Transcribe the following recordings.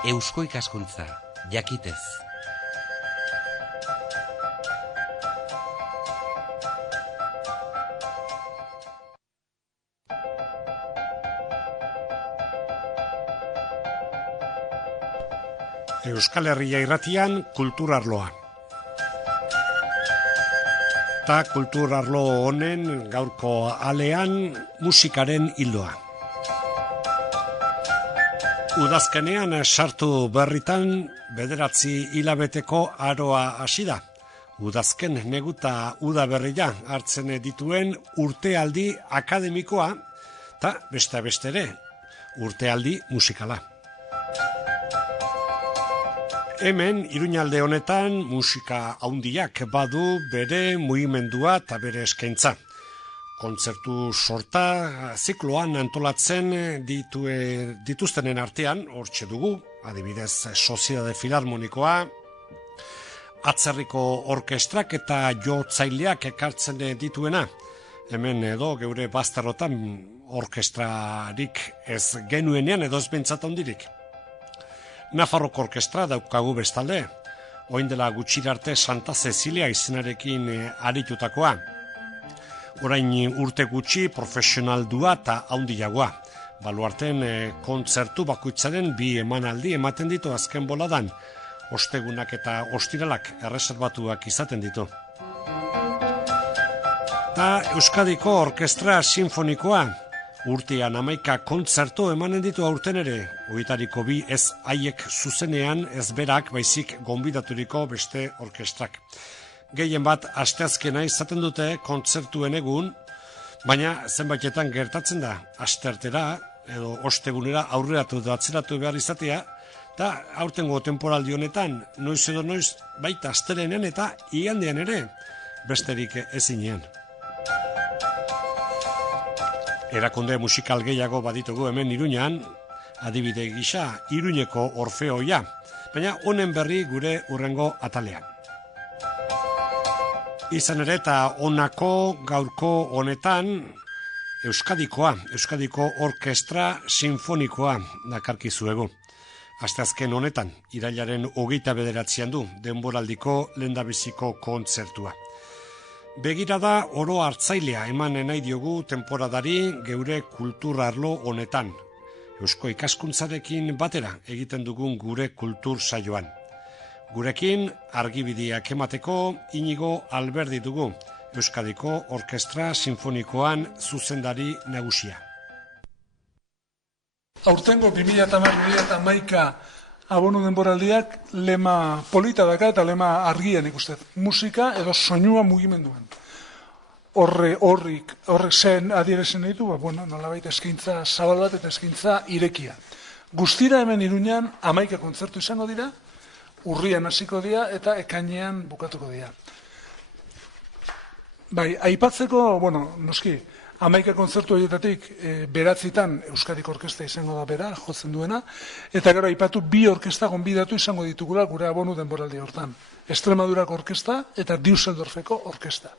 Eusko ikaskuntza, jakitez. Euskal Herria irratian kulturarloa. Eta kulturarlo honen gaurko alean musikaren hildoa. Udazkenean sartu berritan 9 hilabeteko aroa hasi da. Udazken neguta udaberria hartzen dituen urtealdi akademikoa eta beste ere urtealdi musikala. Hemen, Iruñalde honetan, musika handiak badu bere mugimendua eta bere eskaintza. Kontzertu sorta zikloan antolatzen dituztenen artean, hortxe dugu, adibidez Soziedade Filarmonikoa, atzerriko orkestrak eta jotzaileak ekartzen dituena. Hemen edo geure bazterrotan orkestrarik ez genuenean edo ez bentsat handirik. Nafarroko orkestra daukagu bestalde, orain dela gutxirarte Santa Cecilia izenarekin aritutakoa. Orain urte gutxi profesionaldua eta handiagoa. Baluarten kontzertu bakoitzaren 2 emanaldi ematen ditu azken boladan. Ostegunak eta ostiralak erreserbatuak izaten ditu. Ta Euskadiko Orkestra Sinfonikoa. Urtean 11 kontzertu emanen ditu aurten ere, horitariko 2 ez haiek zuzenean ez berak baizik gonbidaturiko beste orkestrak. Gehien bat asteazkena izaten dute kontzertuen egun, baina zenbaitetan gertatzen da asteartera edo ostegunera aurreratu edo atzeratu behar izatea, eta aurtengo temporaldi honetan noiz edo noiz baita astelenen eta igandean ere besterik ezinean. Erakunde musikal gehiago baditugu hemen Iruñan, adibide gisa Iruñeko Orfeoia, baina honen berri gure hurrengo atalean. Izan ere eta honako gaurko honetan Euskadiko Orkestra Sinfonikoa dakarkizuegu. Asteazken honetan, irailaren 29 du denboraldiko lehendabiziko kontzertua. Begirada oro hartzailea eman nahi diogu temporadari geure kulturarlo honetan. Eusko ikaskuntzarekin batera egiten dugun gure kultur saioan. Gurekin argibideak emateko Inigo Alberdi dugu, Euskadiko Orkestra Sinfonikoan zuzendari nagusia. Aurtengo 2011 abonu denboraldiak lema polita daka eta lema argian ikusten. Musika edo soinua mugimenduan. Horrek zen adierezen ditu, nolabait eskaintza zabal bat eta eskaintza irekia. Guztira hemen Iruñan 11 kontzertu izango dira, urrian hasiko dira eta ekainean bukatuko dira. Bai, aipatzeko, noski, 11 kontzertu horietatik 9 Euskadiko Orkestra izango da bera, jotzen duena, eta gero aipatu 2 orkesta gonbidatu izango ditugula gure abonu denboraldi hortan. Extremadurako Orkesta eta Düsseldorfeko Orkesta.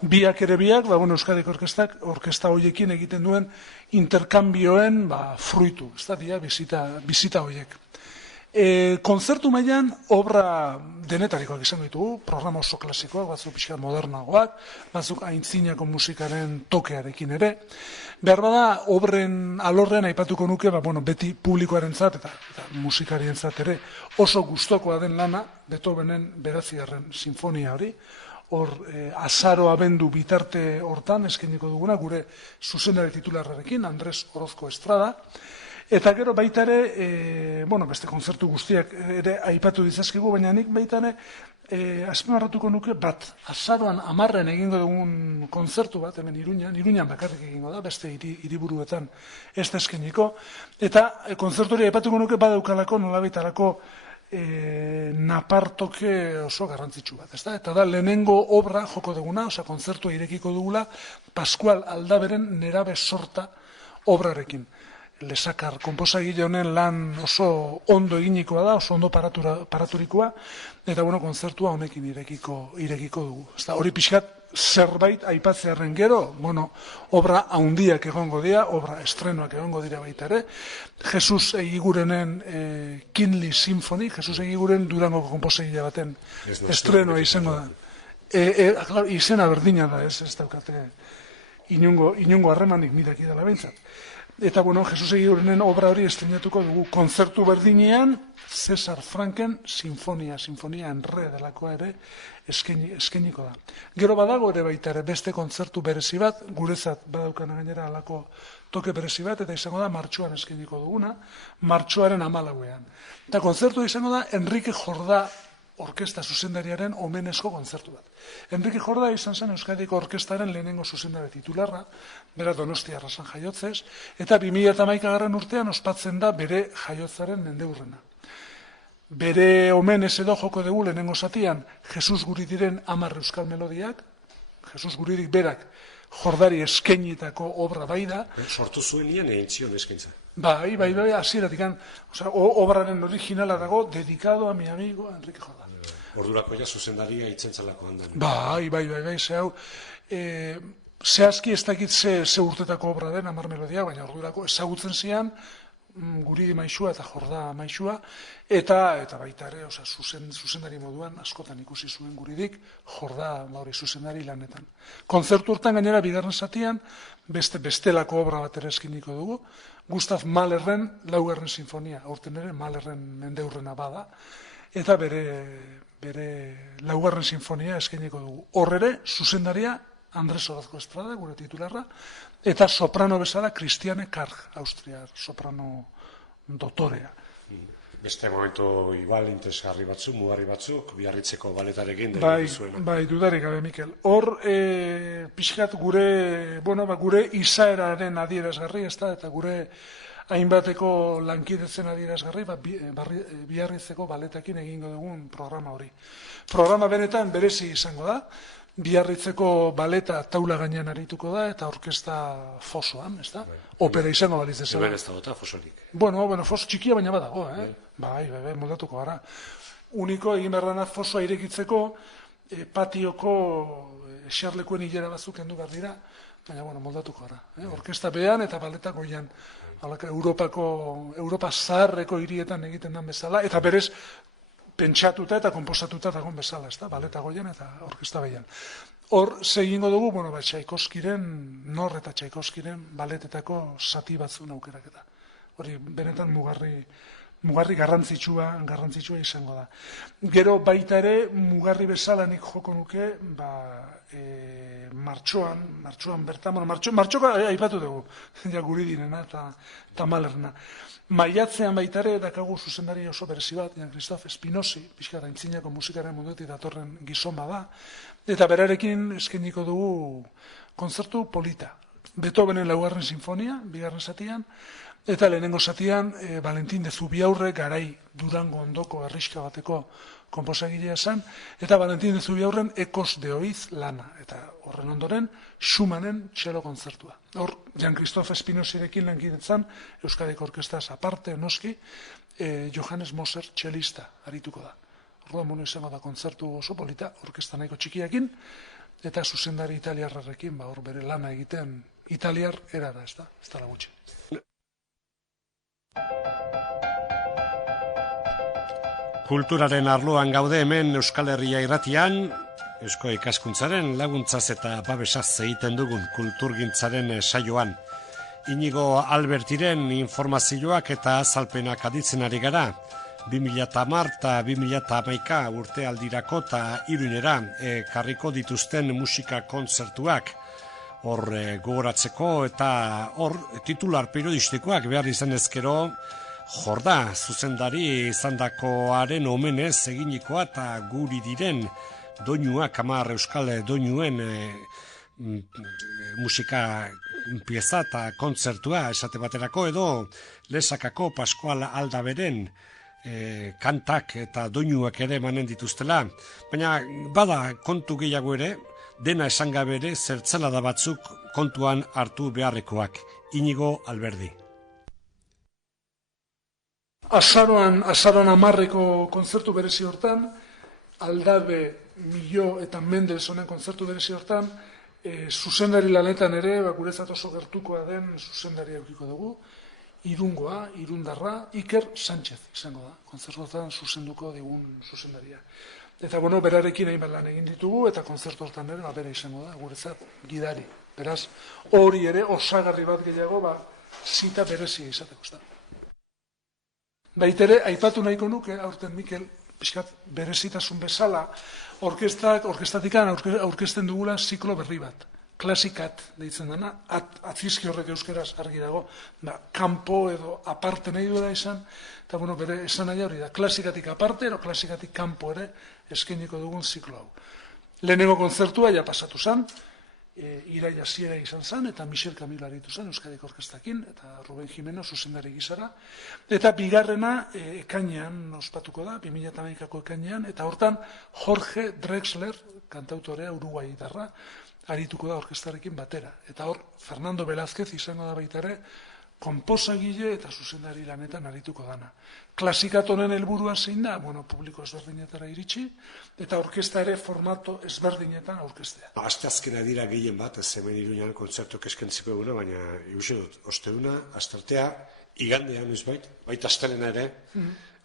Biak ere Euskadiko orkesta horiekin egiten duen interkambioen fruitu, ez da dira bizita horiek. Kontzertu mailan obra denetarikoak izango ditugu, programa oso klasikoak, batzuk pixka modernagoak, batzuk aintzinako musikaren tokearekin ere. Behar bada, obren alorrean aipatuko nuke, beti publikoarentzat eta musikarientzat ere oso gustokoa den lana, Beethovenen 9. sinfonia hori, hor azaro abendu bitarte hortan eskeniko duguna, gure zuzendari titularrarekin, Andres Orozko Estrada, eta gero baita ere, beste kontzertu guztiak ere aipatu ditzazkigu, baina nik baita ere azpimarratuko nuke azaroan 10 egingo dugun kontzertu bat, hemen Iruñan bakarrik egingo da, beste hiriburuetan ez da eskeniko, eta kontzertu hori aipatuko nuke badaukalako nolabaitarako napartoke oso garrantzitsu bat, ezta? Eta da lehenengo obra joko duguna, kontzertua irekiko dugula, Pascual Aldaberen Nerabe Sorta obrarekin. Lesakar konposagile honen lan oso ondo eginikoa da, oso ondo paraturikoa, eta kontzertua honekin irekiko dugu. Hori pixkat zerbait aipatzearen gero, obra haundiak egongo dira, obra estrenoak egongo dira baita ere, Jesus Egigurenen Kinley Symphony, Jesus Egiguren Durangoko konposegile baten estrenoa izango da. Claro, izena berdina da, ez daukate inungo harremanik nidak idala behintzat. Eta, Jesus Egigurenen obra hori estrenatuko dugu kontzertu berdinean, Cesar Franken sinfonia en re delakoa ere eskeniko da. Gero badago ere baita ere beste kontzertu berezi bat, guretzat badaukana gainera alako toke berezi bat, eta izango da martxoan eskeniko duguna, martxoaren 14ean. Eta kontzertu izango da Enrique Jordá orkesta zuzendariaren omenezko kontzertu bat. Enrique Jordá izan zen Euskadiko orkestaren lehenengo zuzendari titularra, bera Donostiarra zen jaiotzez, eta 2011 urtean ospatzen da bere jaiotzaren mendeurrena. Bere omenez edo joko dugu lehenengo zatian Jesus Guridiren 10 euskal melodiak, Jesus Guridik berak Jordari eskenitako obra bai da. Sortu zuenian egin zion eskaintza. Bai, hasieratik, obraren originala dago, dedicado a mi amigo Enrique Jordá. Ordurako ja zuzendaria itzentzalako handan. Bai, ze hau, zehazki ez dakit ze urtetako obra den 10 melodia, baina ordurako ezagutzen zian, Guridi maixua eta Jordá maixua, eta baita ere, zuzendari moduan askotan ikusi zuen Guridik, Jordá zuzendari lanetan. Kontzertu hortan gainera bigarren zatian, bestelako obra bat ere eskiniko dugu, Gustav Mahlerren 4. sinfonia, aurten ere Mahlerren mendeurrena bada, eta bere 4. sinfonia eskiniko dugu. Horrere, zuzendaria Andres Orozco Estrada, gure titularra, eta soprano bezala Christiane Karg, austriar soprano dotorea. Beste momentu igual interesgarri batzuk, mugarri batzuk, Biarritzeko baletarekin. Bai, dudarik gabe, Mikel. Hor, pixkat gure izaeraren adierazgarri, eta gure hainbateko lankidetzen adierazgarri, Biarritzeko baletakin egingo dugun programa hori. Programa benetan berezi izango da, Biarritzeko baleta taula gainean arituko da, eta orkesta fosoan, ez da? Opera izango baliz ezela. Hemen ez da fosorik. Foso txikia baina badago, Bai, moldatuko gara. Uniko egin behar fosoa irekitzeko, patioko eserlekuen hilera batzuk kendu behar dira, baina moldatuko gara. Orkesta behan eta baleta goian. Europa zaharreko hirietan egiten den bezala, eta berez, pentsatuta eta konposatuta dagoen bezala, ez da, baleta goian eta orkesta behian. Hor, egingo dugu, Txaikovskiren, Nor eta Txaikovskiren baletetako zati batzun aukeraketa. Hori, benetan mugarri garrantzitsua izango da. Gero baita ere, mugarri bezala nik joko nuke, martxoan bertan, martxoko aipatu dugu, Guridinena eta Mahlerna. Maiatzean baita ere, dakagu zuzendari oso berezi bat, Jan-Christophe Espinosi, pixkat aintzinako musikaren munduetik datorren gizon bada, eta berarekin eskeniko dugu kontzertu polita. Beethovenen 4. sinfonia, 2. zatian, eta lehenengo zatian, Valentin de Zubiaurre, garai Durango ondoko herriska bateko konposagilea zen, eta Valentin de Zubiaurren Ekos de Oiz lana, eta horren ondoren Schumannen txelo kontzertua. Hor, Jan-Christophe Espinosirekin lankidetzan, Euskadiko orkestaz aparte, noski, Johannes Moser txelista arituko da. Orduan izango da kontzertu oso polita, orkesta nahiko txikiakin, eta zuzendari italiarrarekin, hor bere lana egiten italiar erara, ez da gutxi. Kulturaren arloan gaude hemen Euskal Herria irratian, Eusko Ikaskuntzaren laguntzaz eta babesaz egiten dugun kulturgintzaren saioan. Inigo Albertiren informazioak eta azalpenak aditzen ari gara, 2010 eta 2011 urte aldirako eta Iruñera karriko dituzten musika kontzertuak. Hor gogoratzeko eta hor titular periodistikoak behar izan ezkero, Jordá zuzendari izandakoaren omenez eginikoa eta guri diren doinuak, 10 euskal doinuen musika pieza eta kontzertua esate baterako, edo Lesakako Pascual Aldaberen kantak eta doinuak ere emanen dituztela. Baina bada kontu gehiago ere, dena esan gabe ere zertzela da batzuk kontuan hartu beharrekoak. Inigo Alberdi. Azaroan 10 kontzertu berezi hortan, Aldabe, Millo eta Mendelsonen kontzertu berezi hortan, zuzendari lanetan ere, guretzat oso gertukoa den zuzendari eukiko dugu, Irungoa, Irundarra, Iker Sánchez izango da, kontzertuetan zuzenduko digun zuzendaria. Eta, berarekin hainbat lan egin ditugu, eta kontzertu hortan ere, bera izango da, guretzat, gidari. Beraz, hori ere, osagarri bat gehiago, zita berezia izateko, ez da. Baitere, aipatu nahiko nuke, aurten Mikel, pixkat berezitasun bezala, orkestatikan aurkezten dugula ziklo berri bat. Klasikat deitzen dena, atzizki horrek euskeraz argi dago, kanpo edo aparte nahi duela izan, eta bere esan nahi hori da, klasikatik aparte, edo klasikatik kanpo ere eskainiko dugun ziklo hau. Lehenengo kontzertua ja pasatu zen, Iraia Ziera izan zen, eta Michel Camilo aritu zen, Euskadiko Orkestakin, eta Ruben Jimeno zuzendari gizara, eta bigarrena ekainean ospatuko da, 2008ko ekainean, eta hortan Jorge Drexler, kantautorea uruguaitarra, arituko da orkestarekin batera. Eta hor, Fernando Velázquez izango da baita ere, konposagile eta zuzendari lanetan arituko dana. Klasikat honen helburua zein da, publiko ezberdinetara iritsi, eta orkesta ere formato ezberdinetan aurkestea. Asteazkena dira gehien bat, ez hemen Iruñan kontzertuak eskentziko eguna, baina ikusi dut, osteduna, astartea, igandean ez baita astelena ere,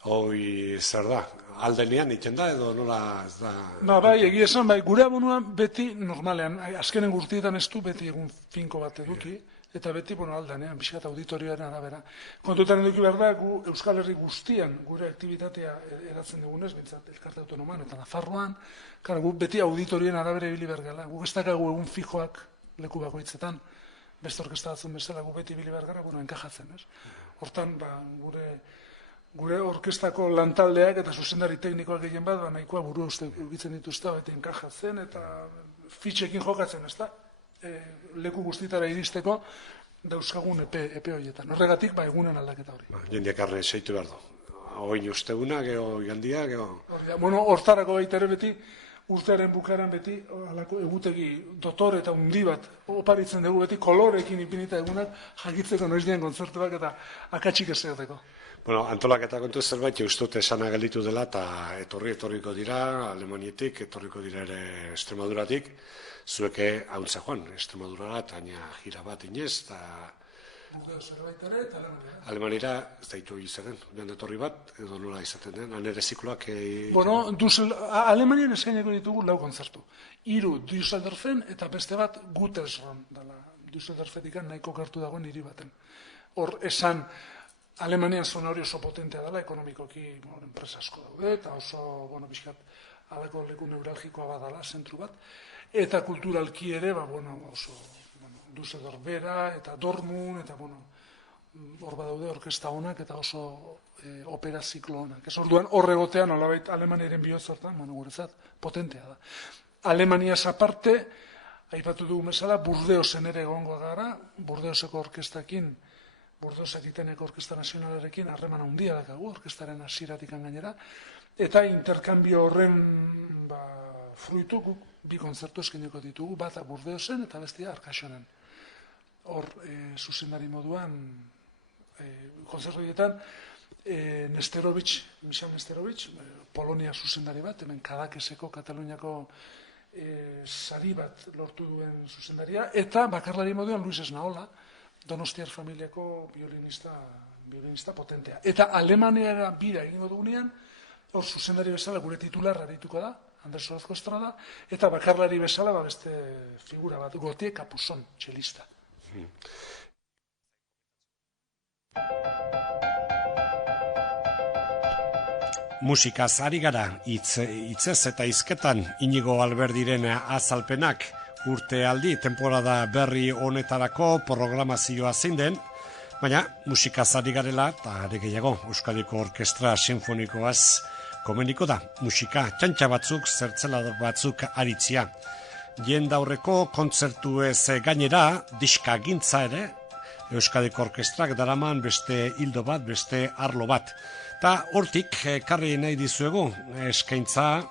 hoi zer da, aldenean iten da edo nola ez da... Bai, egia esan, gure abonuan beti normalean, azkenen gurtietan ez du beti egun finko bat eduki, eta beti, aldenean, bizkat auditorioaren arabera. Kontutan eduki behar da, gu Euskal Herri guztian gure aktibitatea eratzen dugunez, bintzat, Elkarte Autonoman eta Nafarroan, gu beti auditorioen arabera ibili behar gala. Gu ez dakagu egun fijoak leku bakoitzetan, beste orkesta batzun bezala, gu beti ibili behar gara, enkajatzen, ez? Hortan, gure orkestako lantaldeak eta zuzendari teknikoak egin bat, nahikoa buru uste ukitzen dituzta, eta enkajatzen, eta fitxekin jokatzen, ez da? Leku guztitara iristeko dauzkagun epe horietan. Horregatik, egunen aldaketa hori. Jendeak arre seitu behar du. Oin usteguna, geho igandia, geho... Hortarako baita ere beti, urtearen bukaran beti, alako egutegi dotor eta undi bat, oparitzen dugu beti, kolorekin ipinita egunak, jakitzeko noiz dian kontzertuak eta akatsik ez egoteko. Antolaketa kontu zerbait, ustut esana gelditu dela, eta etorriko dira, Alemanietik, etorriko dira ere Extremaduratik, zueke hauntza joan, Extremadurara, eta gira bat inez, eta... Zerbait ere, eta Alemanira, ez daitu izaren, joan etorri bat, edo nola izaten den, anere zikloak... Alemanian eskaineko ditugu 4 kontzertu. 3 Düsseldorfen, eta beste bat Gütersloh, Düsseldorfetik nahiko gertu dagoen hiri baten. Hor esan, Alemanian zona hori oso potentea dela, ekonomikoki enpresa asko daude, eta oso, bizkat, alako leku neuralgikoa badala, zentru bat, eta kulturalki ere, oso, Düsseldorf bera, eta Dortmund, eta, hor badaude orkesta honak, eta oso opera ziklo honak. Ez orduan, horregotean, olabait, Alemaniaren bihotzortan, guretzat, potentea da. Alemaniaz aparte, aipatu dugu bezala, Burdeosen ere egongo gara, Burdeoseko orkestakin, Burdeosak iteneko orkesta nazionalarekin harreman handia dakagu, orkestaren hasieratik gainera, eta interkambio horren fruitu guk 2 kontzertu eskainiko ditugu, bata Burdeosen eta bestia Arkasonen. Hor, zuzendari moduan, kontzertu horietan, Michal Nesterovic, Polonia zuzendari bat, hemen Kadakeseko, Kataluniako sari bat lortu duen zuzendaria, eta bakarlari moduan Luis Esnaola, Donostiar familiako violinista potentea. Eta Alemaniara bira egingo dugunean, hor zuzendari bezala gure titular arituko da, Anders Orozko Estrada, eta bakarlari bezala beste figura bat, Gautier Capuzon, txelista. Musikaz ari gara, hitzez eta hizketan Inigo Alberdiren azalpenak, urtealdi, temporada berri honetarako programazioa zein den, baina musikaz ari garela, eta are gehiago, Euskadiko Orkestra Sinfonikoaz komeniko da, musika txantxa batzuk, zertzela batzuk aritzia. Jendaurreko kontzertu ez gainera, diska gintza ere, Euskadiko Orkestrak daraman beste hildo bat, beste arlo bat. Ta hortik, karri nahi dizuegu, eskaintza,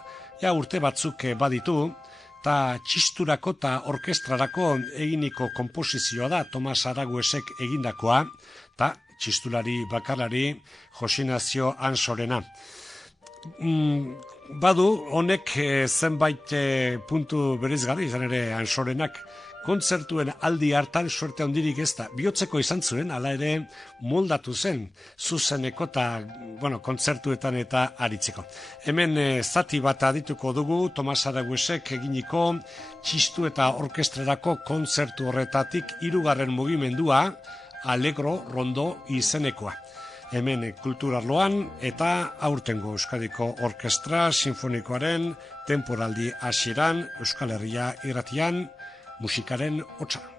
urte batzuk baditu, eta txisturako eta orkestrarako eginiko komposizioa da Tomas Araguesek egindakoa, eta txistulari bakarlari Jose Ignacio Ansorena. Badu, honek zenbait puntu bereizgarri, izan ere Ansorenak kontzertuen aldi hartan suerte handirik ez da. Bihotzeko izan zuen, hala ere moldatu zen, zuzeneko eta kontzertuetan eta aritzeko. Hemen zati bat adituko dugu, Tomas Araguesek eginiko txistu eta orkestrerako kontzertu horretatik 3. mugimendua, Allegro Rondo izenekoa. Hemen kulturarloan eta aurtengo Euskadiko Orkestra Sinfonikoaren temporaldi hasieran Euskal Herria irratian musikaren hotsa.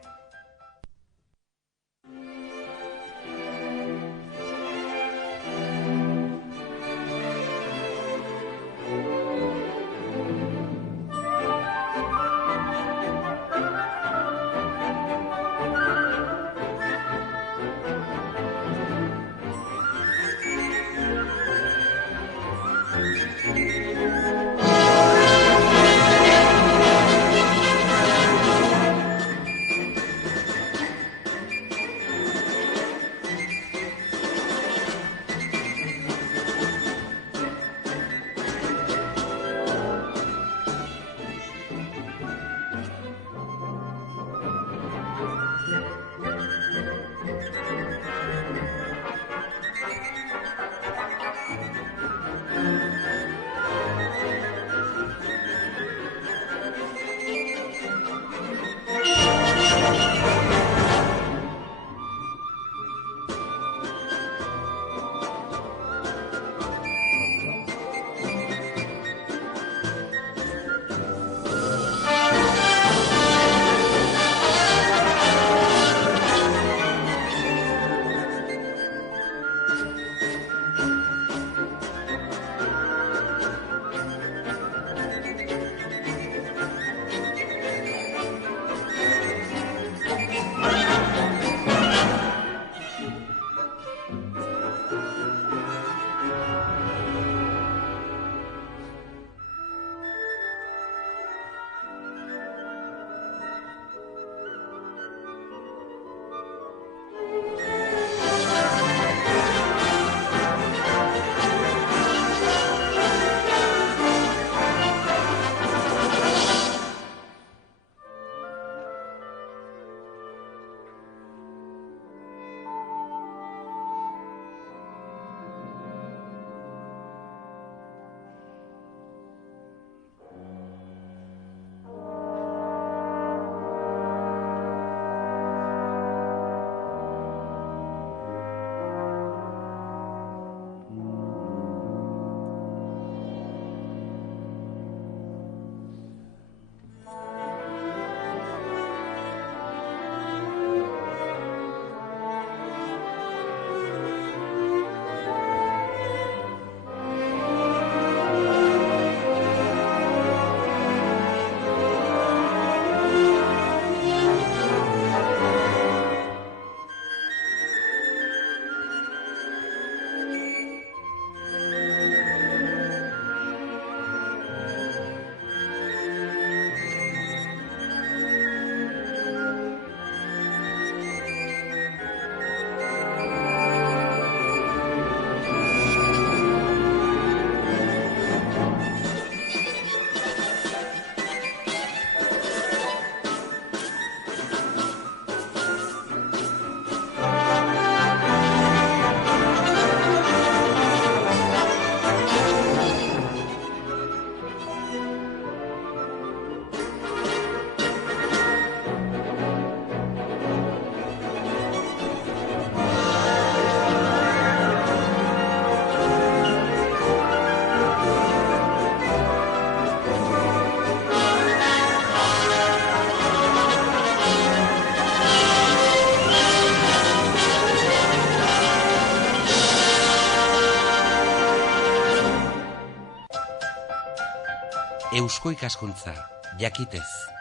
Eusko ikaskuntza, jakitez.